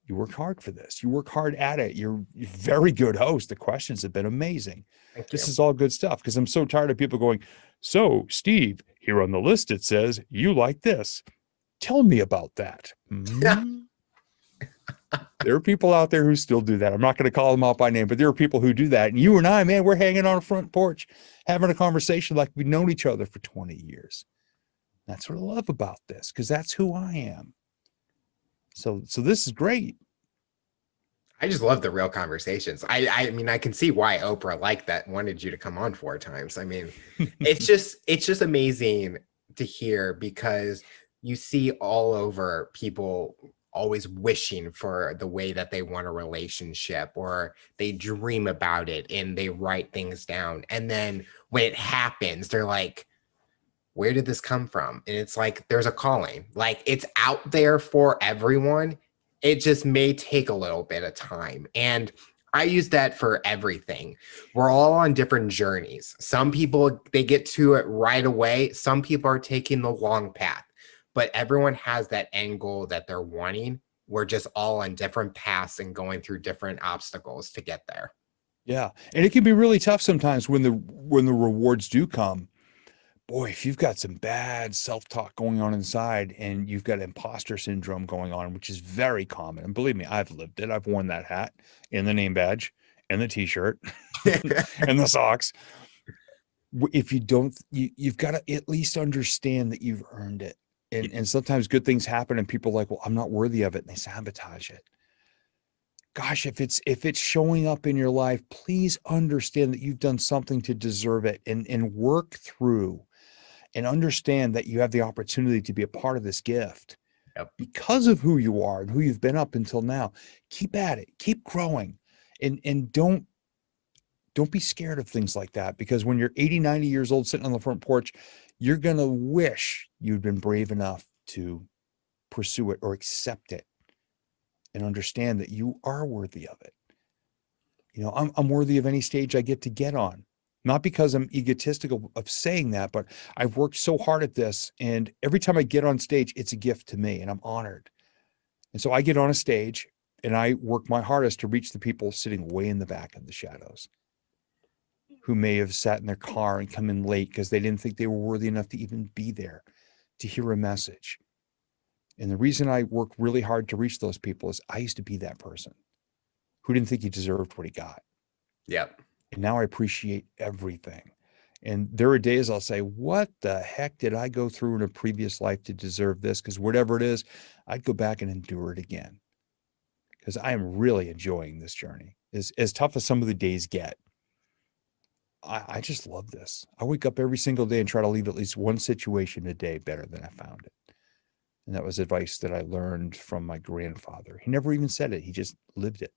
You work hard for this. You work hard at it. You're a very good host. The questions have been amazing. Thank This you. is all good stuff, because I'm so tired of people going, "So, Steve, here on the list it says you like this. Tell me about that." There are people out there who still do that. I'm not going to call them out by name, but there are people who do that. And you and I, man, we're hanging on a front porch, having a conversation like we've known each other for 20 years. That's what I love about this, because that's who I am. So this is great. I just love the real conversations. I mean, I can see why Oprah liked that, wanted you to come on 4 times. I mean, it's just amazing to hear, because you see all over people always wishing for the way that they want a relationship, or they dream about it and they write things down. And then when it happens, they're like, where did this come from? And it's like, there's a calling, like it's out there for everyone. It just may take a little bit of time. And I use that for everything. We're all on different journeys. Some people, they get to it right away. Some people are taking the long path, but everyone has that end goal that they're wanting. We're just all on different paths and going through different obstacles to get there. Yeah. And it can be really tough sometimes when the rewards do come. Boy, if you've got some bad self-talk going on inside and you've got imposter syndrome going on, which is very common. And believe me, I've lived it. I've worn that hat and the name badge and the t-shirt and the socks. If you don't, you've got to at least understand that you've earned it. And sometimes good things happen and people are like, "Well, I'm not worthy of it." And they sabotage it. Gosh, if it's showing up in your life, please understand that you've done something to deserve it, and work through and understand that you have the opportunity to be a part of this gift Yep. because of who you are and who you've been up until now. Keep at it, keep growing, and don't be scared of things like that, because when you're 80, 90 years old sitting on the front porch, you're going to wish you'd been brave enough to pursue it or accept it and understand that you are worthy of it. I'm worthy of any stage I get on. Not because I'm egotistical of saying that, but I've worked so hard at this. And every time I get on stage, it's a gift to me and I'm honored. And so I get on a stage and I work my hardest to reach the people sitting way in the back of the shadows, who may have sat in their car and come in late because they didn't think they were worthy enough to even be there to hear a message. And the reason I work really hard to reach those people is I used to be that person. who didn't think he deserved what he got. Yep. And now I appreciate everything. And there are days I'll say, what the heck did I go through in a previous life to deserve this? Because whatever it is, I'd go back and endure it again. Because I am really enjoying this journey. As tough as some of the days get, I just love this. I wake up every single day and try to leave at least one situation a day better than I found it. And that was advice that I learned from my grandfather. He never even said it, he just lived it.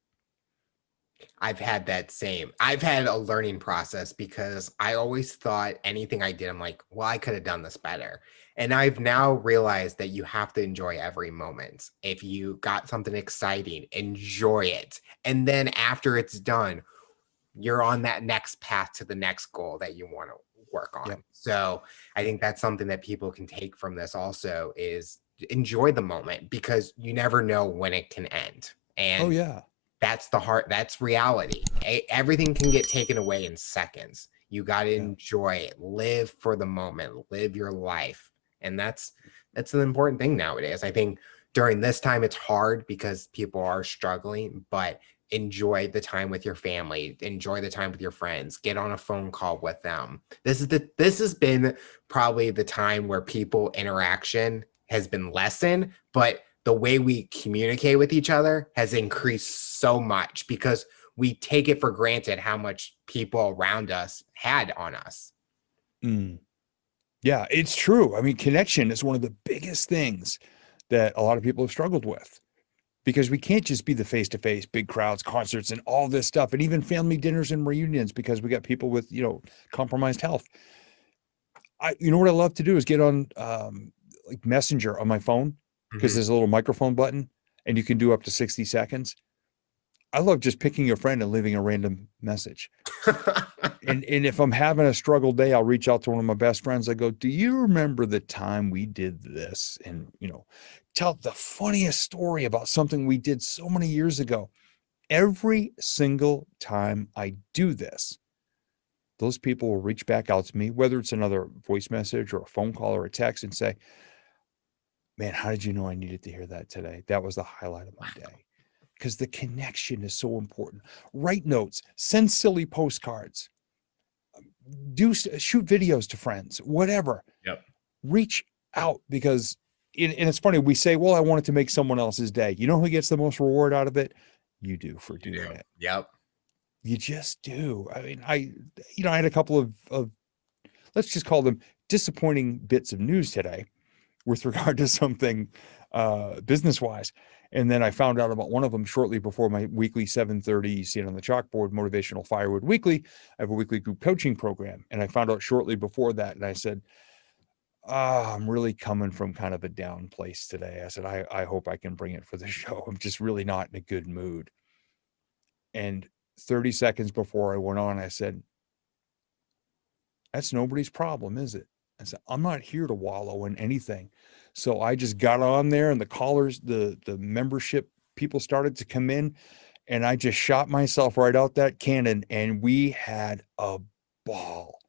I've had a learning process because I always thought anything I did, I'm like, well, I could have done this better. And I've now realized that you have to enjoy every moment. If you got something exciting, enjoy it. And then after it's done, you're on that next path to the next goal that you want to work on. Yep. So I think that's something that people can take from this also is enjoy the moment because you never know when it can end. Oh, And yeah. that's reality. Everything can get taken away in seconds. You got to Yeah. enjoy it, live for the moment, live your life. And that's an important thing nowadays. I think during this time it's hard because people are struggling, but enjoy the time with your family, enjoy the time with your friends, get on a phone call with them. This has been probably the time where people interaction has been lessened, but the way we communicate with each other has increased so much because we take it for granted how much people around us had on us. Mm. Yeah, it's true. I mean, connection is one of the biggest things that a lot of people have struggled with because we can't just be the face to face, big crowds, concerts, and all this stuff, and even family dinners and reunions because we got people with, compromised health. What I love to do is get on like Messenger on my phone because Mhm. there's a little microphone button and you can do up to 60 seconds. I love just picking a friend and leaving a random message. And if I'm having a struggle day, I'll reach out to one of my best friends. I go, "Do you remember the time we did this?" And tell the funniest story about something we did so many years ago. Every single time I do this, those people will reach back out to me, whether it's another voice message or a phone call or a text, and say, "Man, how did you know I needed to hear that today? That was the highlight of my day." Because the connection is so important. Write notes, send silly postcards, shoot videos to friends, whatever. Yep. Reach out because, and it's funny, we say, well, I want it to make someone else's day. You know who gets the most reward out of it? You do for You do. doing it. Yep. You just do. I mean, I had a couple of let's just call them disappointing bits of news today with regard to something business wise. And then I found out about one of them shortly before my weekly 7:30, you see it on the chalkboard, Motivational Firewood Weekly. I have a weekly group coaching program. And I found out shortly before that. And I said, I'm really coming from kind of a down place today. I said, I hope I can bring it for the show. I'm just really not in a good mood. And 30 seconds before I went on, I said, that's nobody's problem, is it? I said, I'm not here to wallow in anything. So I just got on there and the callers, the membership people started to come in and I just shot myself right out that cannon and we had a ball.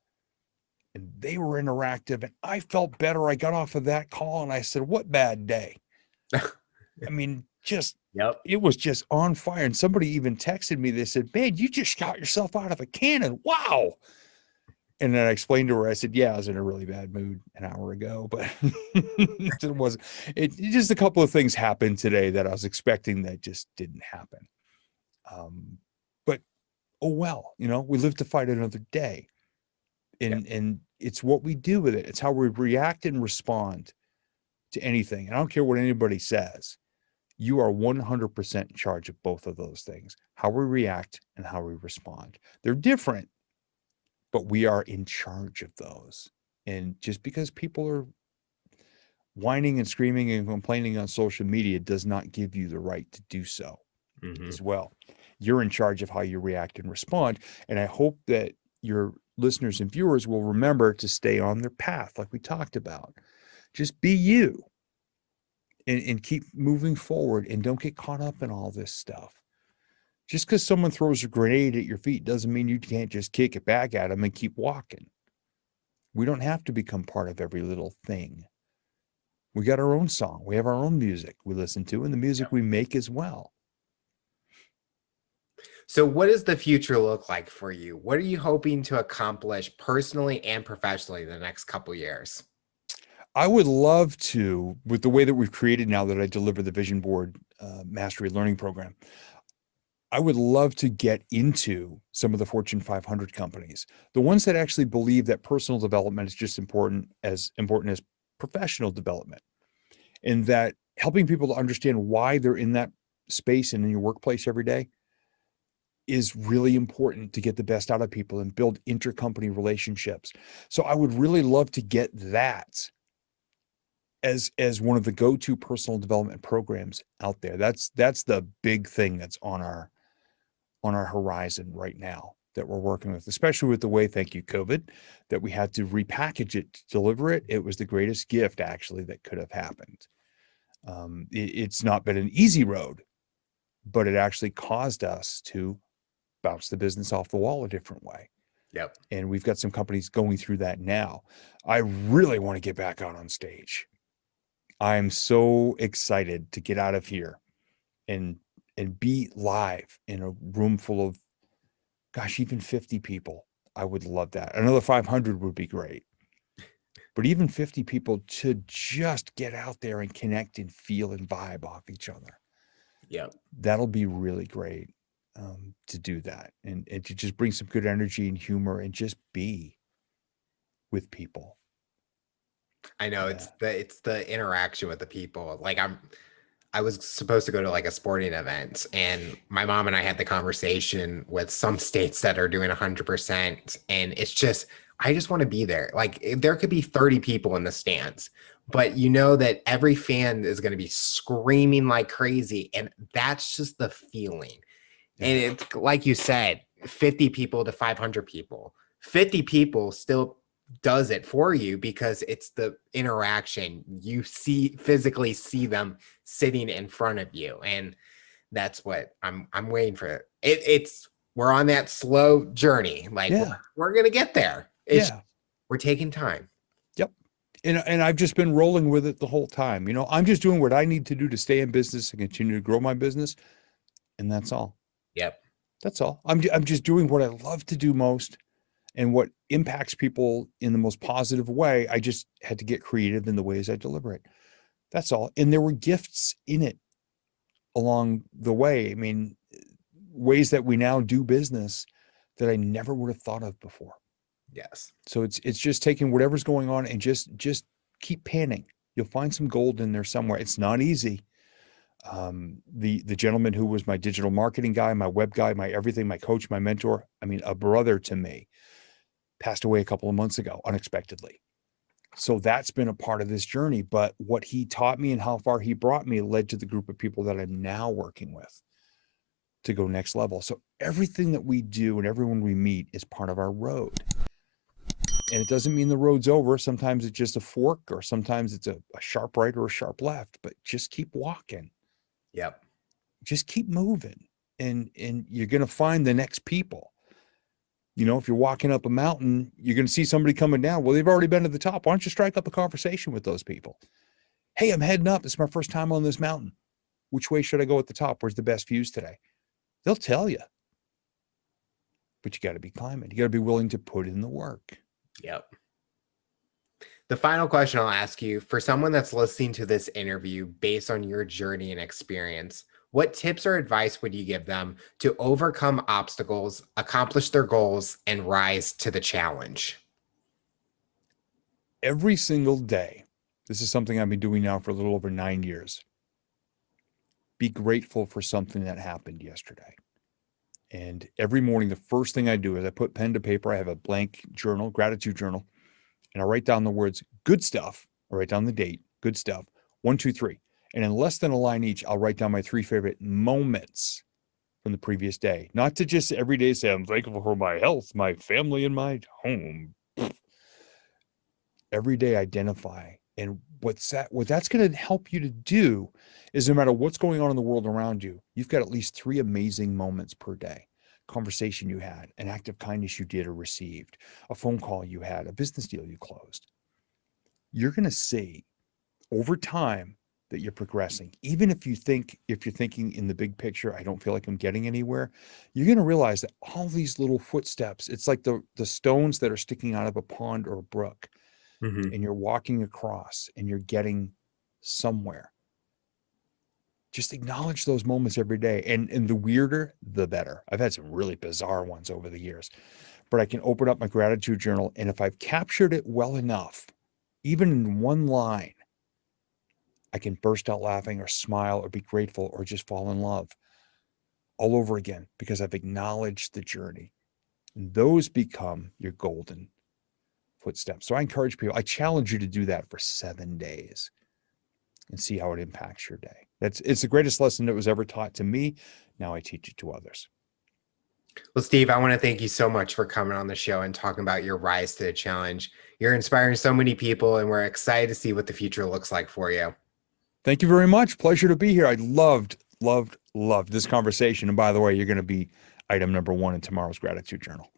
And they were interactive and I felt better. I got off of that call and I said, what bad day? I mean, Yep. it was just on fire. And somebody even texted me, they said, man, you just shot yourself out of a cannon. Wow. And then I explained to her, I said, yeah, I was in a really bad mood an hour ago, but it wasn't. Just a couple of things happened today that I was expecting that just didn't happen. But oh well, we live to fight another day. Yep. And it's what we do with it. It's how we react and respond to anything. And I don't care what anybody says. You are 100% in charge of both of those things, how we react and how we respond. They're different, but we are in charge of those. And just because people are whining and screaming and complaining on social media does not give you the right to do so Mhm. as well. You're in charge of how you react and respond. And I hope that your listeners and viewers will remember to stay on their path, like we talked about. Just be you and keep moving forward and don't get caught up in all this stuff. Just because someone throws a grenade at your feet doesn't mean you can't just kick it back at them and keep walking. We don't have to become part of every little thing. We got our own song. We have our own music we listen to and the music we make as well. So, what does the future look like for you? What are you hoping to accomplish personally and professionally in the next couple years? I would love to, with the way that we've created now that I deliver the Vision Board Mastery Learning Program, I would love to get into some of the Fortune 500 companies, the ones that actually believe that personal development is just important as professional development, and that helping people to understand why they're in that space and in your workplace every day is really important to get the best out of people and build intercompany relationships. So I would really love to get that as one of the go-to personal development programs out there. That's the big thing that's on our horizon right now that we're working with, especially with the way, thank you, COVID, that we had to repackage it to deliver it. It was the greatest gift actually that could have happened. It's not been an easy road, but it actually caused us to bounce the business off the wall a different way. Yep. And we've got some companies going through that now. I really want to get back out on stage. I'm so excited to get out of here and be live in a room full of, gosh, even 50 people. I would love that. Another 500 would be great. But even 50 people to just get out there and connect and feel and vibe off each other. Yep. That'll be really great to do that and to just bring some good energy and humor and just be with people. I know Yeah. it's the interaction with the people. Like I was supposed to go to like a sporting event, and my mom and I had the conversation with some states that are doing 100%, and it's just I just want to be there. Like there could be 30 people in the stands, but you know that every fan is going to be screaming like crazy, and that's just the feeling. And Yeah. it's like you said, 50 people to 500 people. 50 people still does it for you because it's the interaction. You physically see them sitting in front of you. And that's what I'm waiting for. It's we're on that slow journey. Like Yeah. we're gonna get there. It's Yeah. we're taking time. Yep. And I've just been rolling with it the whole time. I'm just doing what I need to do to stay in business and continue to grow my business. And that's all. Yep. That's all. I'm just doing what I love to do most and what impacts people in the most positive way. I just had to get creative in the ways I deliver it. That's all. And there were gifts in it along the way. I mean, ways that we now do business that I never would have thought of before. Yes. So it's just taking whatever's going on and just keep panning. You'll find some gold in there somewhere. It's not easy. The gentleman who was my digital marketing guy, my web guy, my everything, my coach, my mentor, I mean, a brother to me, passed away a couple of months ago unexpectedly. So that's been a part of this journey. But what he taught me and how far he brought me led to the group of people that I'm now working with to go next level. So everything that we do and everyone we meet is part of our road. And it doesn't mean the road's over. Sometimes it's just a fork, or sometimes it's a sharp right or a sharp left, but just keep walking. Yep. Just keep moving. And you're going to find the next people. If you're walking up a mountain, you're going to see somebody coming down. Well, they've already been to the top. Why don't you strike up a conversation with those people? Hey, I'm heading up. It's my first time on this mountain. Which way should I go at the top? Where's the best views today? They'll tell you. But you got to be climbing. You got to be willing to put in the work. Yep. The final question I'll ask you, for someone that's listening to this interview based on your journey and experience, what tips or advice would you give them to overcome obstacles, accomplish their goals, and rise to the challenge? Every single day, this is something I've been doing now for a little over 9 years. Be grateful for something that happened yesterday. And every morning, the first thing I do is I put pen to paper. I have a blank journal, gratitude journal, and I write down the words good stuff. I write down the date, good stuff, 1, 2, 3. And in less than a line each, I'll write down my 3 favorite moments from the previous day. Not to just every day say, I'm thankful for my health, my family, and my home. Every day identify. And what that's going to help you to do is no matter what's going on in the world around you, you've got at least 3 amazing moments per day. Conversation you had, an act of kindness you did or received, a phone call you had, a business deal you closed. You're going to see over time that you're progressing. Even if you're thinking in the big picture, I don't feel like I'm getting anywhere, you're going to realize that all these little footsteps, it's like the stones that are sticking out of a pond or a brook, Mhm. and you're walking across and you're getting somewhere. Just acknowledge those moments every day. And the weirder, the better. I've had some really bizarre ones over the years, but I can open up my gratitude journal. And if I've captured it well enough, even in one line, I can burst out laughing or smile or be grateful or just fall in love all over again because I've acknowledged the journey. And those become your golden footsteps. So I encourage people, I challenge you to do that for 7 days and see how it impacts your day. It's the greatest lesson that was ever taught to me. Now I teach it to others. Well, Steve, I want to thank you so much for coming on the show and talking about your rise to the challenge. You're inspiring so many people, and we're excited to see what the future looks like for you. Thank you very much. Pleasure to be here. I loved this conversation. And by the way, you're going to be item number 1 in tomorrow's gratitude journal.